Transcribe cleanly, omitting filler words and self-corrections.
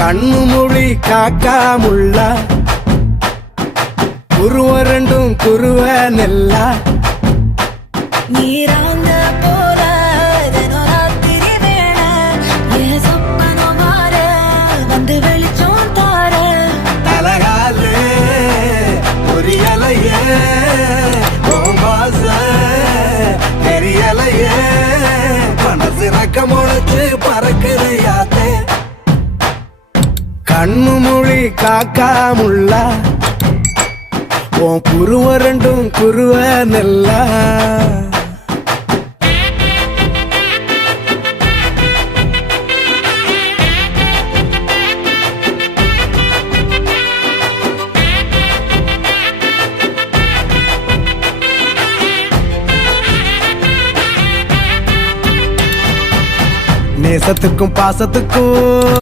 கண்ணு மொழி காக்காமுள்ள குருவ ரெண்டும் குருவ நெல்லா நீராங்க போல தினராத்திரி வேண என் சொப்பனம் மாற வந்து வெளிச்சம் தார தலகாலே பொரியலையே ஓம்பாச தெரியலையே மனசு ரக்க முளைச்சு பறக்குறையாத்தே கண்ணு மொழி காக்காமுள்ள உன் குருவ ரெண்டும் குருவ நெல்லா நேசத்துக்கும் பாசத்துக்கும்